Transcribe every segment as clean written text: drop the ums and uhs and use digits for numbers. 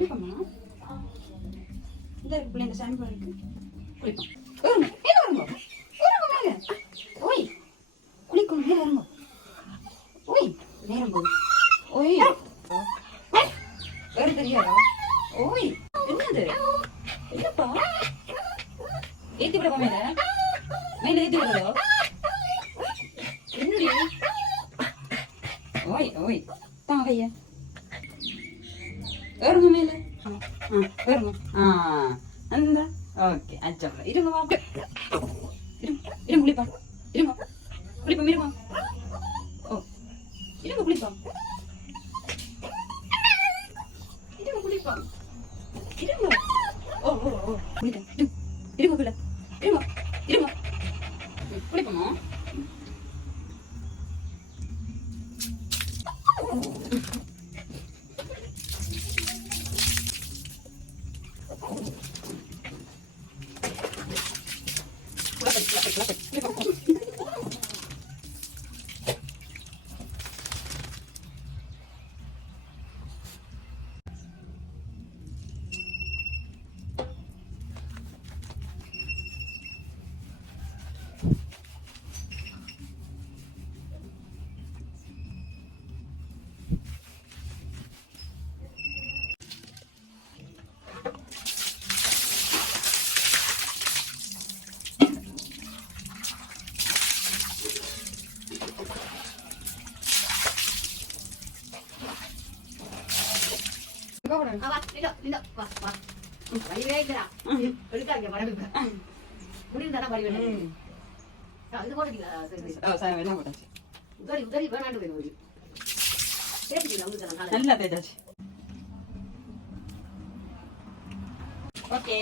குளிப்போம்மா. இந்த பிள்ளை இந்த ஷாம்பு இருக்கு. குளிப்போம். வருங்க மேலே வருங்க. வருங்க மேலே. ஓய் குளிக்கும் மேலே வருங்க. ஓய் நேரம் போகுது. ஓய் வேறு தெரியாதா? ஓய் என்னது? என்னப்பா? ஏத்தி விடப்பா மேலே. மேலே ஏத்தி விடுறதோ? என்னடி? ஓய் ஓய் தான் கைய ஏறுங்க மேலே. ஏறுங்க. அந்த ஓகே அச்சா இருங்க வா. இருங்க இருங்க குளிப்பா. இருங்க குளிப்பா இருங்க. ஓ இருங்க குளிப்பா. இருங்க குளிப்பா. இருங்க. ஓ ஓ ஓ குளிப்பா. இருங்க குள்ள. இருங்க இருங்க குளிப்போமா? நல்லா தேஜாச்சு. ஓகே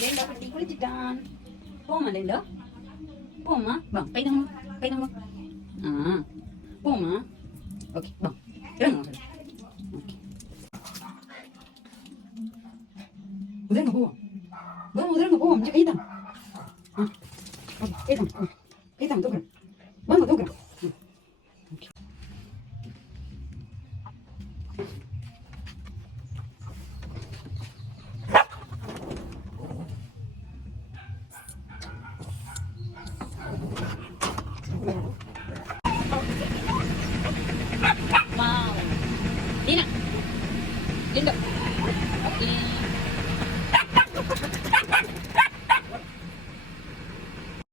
லேண்டா பட்டி குளிச்சிட்டான். போமா லேண்டா போமா. வா கைதமா கைதமா. போமா. ஓகே வா இறங்க. ஓகே உதறங்க போவோம். உதறங்க போவோம். கைதான் கைதான் கைதான் தூக்குறேன். வாங்க தூக்குறேன். ஓகே